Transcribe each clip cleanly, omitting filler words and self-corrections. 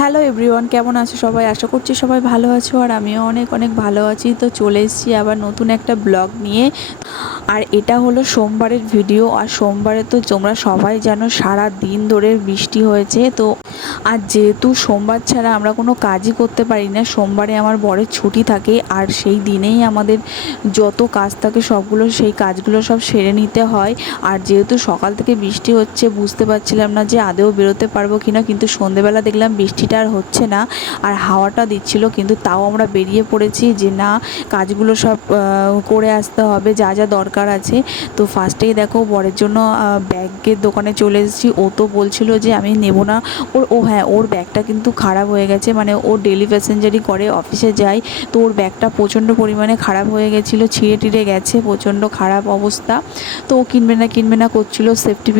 Hello everyone, কেমন আছো সবাই? আশা করছি সবাই ভালো আছো আর আমিও অনেক অনেক ভালো আছি। তো চলে এসেছি আবার নতুন একটা ব্লগ নিয়ে। আর এটা হলো সোমবারের ভিডিও। আর সোমবারে তো তোমরা সবাই জানো সারা দিন ধরে বৃষ্টি হয়েছে। তো আর যেহেতু সোমবার ছাড়া আমরা কোনো কাজই করতে পারি না, সোমবারে আমার বরের ছুটি থাকে আর সেই দিনেই আমাদের যত কাজ থাকে সবগুলো সেই কাজগুলো সব সেরে নিতে হয়। আর যেহেতু সকাল থেকে বৃষ্টি হচ্ছে, বুঝতে পারছিলাম না যে আদৌ বেরোতে পারবো কিনা, কিন্তু সন্ধেবেলা দেখলাম বৃষ্টিটা আর হচ্ছে না আর হাওয়াটা দিচ্ছিল, কিন্তু তাও আমরা বেরিয়ে পড়েছি যে না, কাজগুলো সব করে আসতে হবে যা যা দরকার আছে। তো ফার্স্টেই দেখো বরের জন্য ব্যাগের দোকানে চলে এসেছি। ও তো বলছিল যে আমি নেব না। হ্যাঁ, ওর ব্যাগটা কিন্তু খারাপ হয়ে গেছে, মানে ও ডেলি প্যাসেঞ্জারি করে, অফিসে যায়। তো ওর ব্যাগটা প্রচণ্ড পরিমাণে খারাপ হয়ে গেছিলো, ছিঁড়ে টিড়ে গেছে, প্রচণ্ড খারাপ অবস্থা। তো ও কিনবে না করছিলো, সেফটি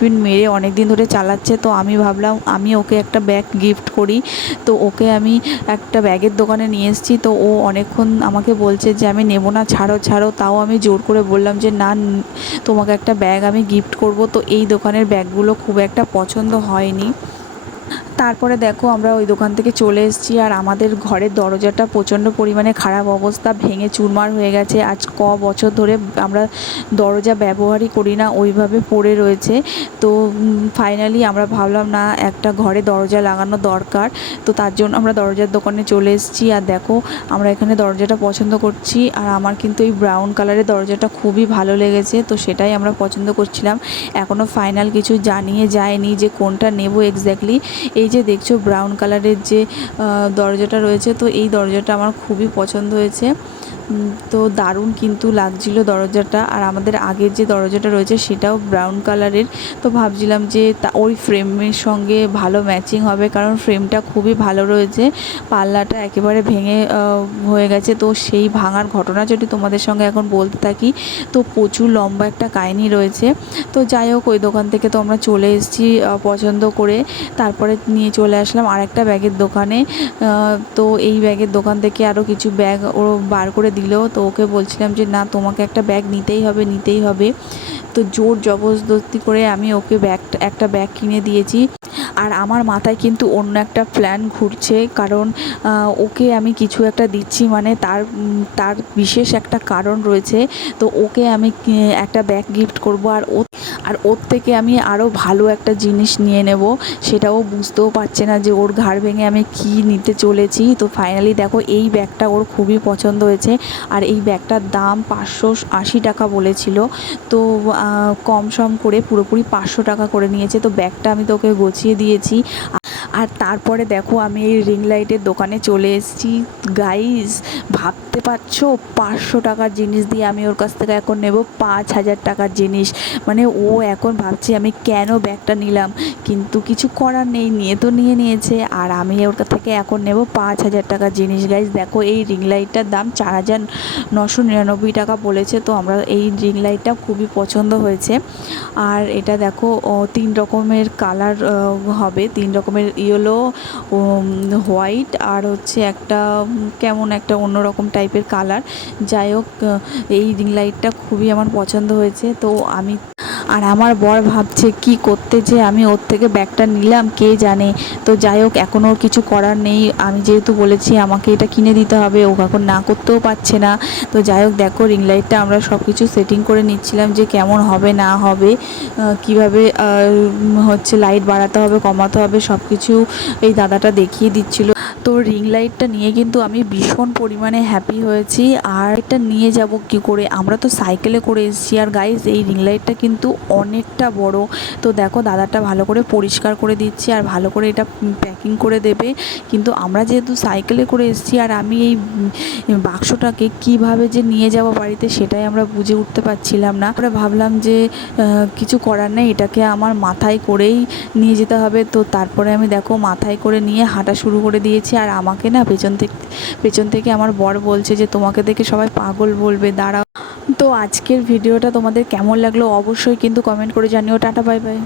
পিন মেরে অনেক দিন ধরে চালাচ্ছে। তো আমি ভাবলাম আমি ওকে একটা ব্যাগ গিফট করি। তো ওকে আমি একটা ব্যাগের দোকানে নিয়ে এসেছি। তো ও অনেকক্ষণ আমাকে বলছে যে আমি নেব না, ছাড়ো। তাও আমি জোর করে বললাম যে না, তোমাকে একটা ব্যাগ আমি গিফট করব। তো এই দোকানের ব্যাগগুলো খুব একটা পছন্দ হয়নি। তারপরে দেখো আমরা ওই দোকান থেকে চলে এসেছি আর আমাদের ঘরের দরজাটা প্রচণ্ড পরিমাণে খারাপ অবস্থা, ভেঙে চুরমার হয়ে গেছে। আজ বছর ধরে আমরা দরজা ব্যবহারই করি না, ওইভাবে পড়ে রয়েছে। তো ফাইনালি আমরা ভাবলাম না, একটা ঘরে দরজা লাগানো দরকার। তো তার জন্য আমরা দরজার দোকানে চলে এসেছি। আর দেখো আমরা এখানে দরজাটা পছন্দ করছি আর আমার কিন্তু এই ব্রাউন কালারের দরজাটা খুবই ভালো লেগেছে। তো সেটাই আমরা পছন্দ করছিলাম। এখনও ফাইনাল কিছু জানিয়ে যায়নি যে কোনটা নেব এক্স্যাক্টলি। এই যে দেখছো ব্রাউন কালারের যে দরজাটা রয়েছে, তো এই দরজাটা আমার খুবই পছন্দ হয়েছে। তো দারুণ কিন্তু লাগছিল দরজাটা। আর আমাদের আগের যে দরজাটা রয়েছে সেটাও ব্রাউন কালারের। তো ভাবছিলাম যে ওই ফ্রেমের সঙ্গে ভালো ম্যাচিং হবে, কারণ ফ্রেমটা খুবই ভালো রয়েছে, পাল্লাটা একেবারে ভেঙে হয়ে গেছে। তো সেই ভাঙার ঘটনা যদি তোমাদের সঙ্গে এখন বলতে থাকি, তো প্রচুর লম্বা একটা কাহিনী রয়েছে। তো যাই হোক, ওই দোকান থেকে তো আমরা চলে এসেছি পছন্দ করে। তারপরে নিয়ে চলে আসলাম আরেকটা ব্যাগের দোকানে। তো এই ব্যাগের দোকান থেকে আরও কিছু ব্যাগ ও বার করে দিল। তো ওকে বলছিলাম যে না, তোমাকে একটা ব্যাগ নিতেই হবে। তো জোর জবরদস্তি করে আমি ওকে একটা ব্যাগ কিনে দিয়েছি। আর আমার মাথায় কিন্তু অন্য একটা প্ল্যান ঘুরছে, কারণ ওকে আমি কিছু একটা দিচ্ছি মানে তার বিশেষ একটা কারণ রয়েছে। তো ওকে আমি একটা ব্যাগ গিফট করব আর ওর থেকে আমি আরও ভালো একটা জিনিস নিয়ে নেব। সেটাও বুঝতেও পারছে না যে ওর ঘাড় ভেঙে আমি কী নিতে চলেছি। তো ফাইনালি দেখো এই ব্যাগটা ওর খুবই পছন্দ হয়েছে। আর এই ব্যাগটার দাম 580 টাকা বলেছিল। তো কম সম করে পুরোপুরি 500 টাকা করে নিয়েছে। তো ব্যাগটা আমি তোকে গুছিয়ে দিয়েছি। আর তারপরে দেখো আমি এই রিং লাইটের দোকানে চলে এসেছি। গাইস, ভাবতে পারছো 500 টাকার জিনিস দিয়ে আমি ওর কাছ থেকে এখন নেব 5000 টাকার জিনিস। মানে ও এখন ভাবছে আমি কেন ব্যাগটা নিলাম, কিন্তু কিছু করার নেই, নিয়ে নিয়েছে। আর আমি ওর কাছ থেকে এখন নেব 5000 টাকার জিনিস। গাইস দেখো, এই রিং লাইটটার দাম 4999 টাকা বলেছে। তো আমরা এই রিং লাইটটা খুবই পছন্দ হয়েছে। আর এটা দেখো 3 রকমের কালার হবে, 3 রকমের ইয়েলো, হোয়াইট আর হচ্ছে একটা কেমন একটা অন্যরকম টাইপের কালার। যাই হোক, এই রিং লাইটটা খুবই আমার পছন্দ হয়েছে। তো আমার বর ভাবছে কি করতে যে আমি ওর থেকে ব্যাগটা নিলাম, কে জানে। তো যাই হোক, এখন ওর কিছু করার নেই, আমি যেহেতু বলেছি আমাকে এটা কিনে দিতে হবে, ও এখন না করতেও পারছে না। তো যাই হোক, দেখো রিং লাইটটা আমরা সব কিছু সেটিং করে নিচ্ছিলাম যে কেমন হবে না হবে, কিভাবে হচ্ছে লাইট বাড়াতে হবে কমাতে হবে, সব কিছু এই দাদাটা দেখিয়ে দিচ্ছিল। তো রিং লাইটটা নিয়ে কিন্তু আমি ভীষণ পরিমাণে হ্যাপি হয়েছি। আর এটা নিয়ে যাব কি করে, আমরা তো সাইকেলে করে এসেছি। আর গাইস, এই রিং লাইটটা কিন্তু অনেকটা বড়। তো দেখো দাদাটা ভালো করে পরিষ্কার করে দিচ্ছে আর ভালো করে এটা প্যাকিং করে দেবে। কিন্তু আমরা যেহেতু সাইকেলে করে এসেছি আর আমি এই বাক্সটাকে কিভাবে যে নিয়ে যাব বাড়িতে, সেটাই আমরা বুঝে উঠতে পারছিলাম না। আমরা ভাবলাম যে কিছু করার নেই, এটাকে আমার মাথায় করেই নিয়ে যেতে হবে। তো তারপরে আমি দেখো মাথায় করে নিয়ে হাঁটা শুরু করে দিয়েছি। আর আমাকে না পেছন থেকে আমার বর বলছে যে তোমাকে দেখে সবাই পাগল বলবে, দাঁড়াও। তো আজকের ভিডিওটা তোমাদের কেমন লাগলো অবশ্যই কিন্তু কমেন্ট করে জানিও। Tata, bye bye.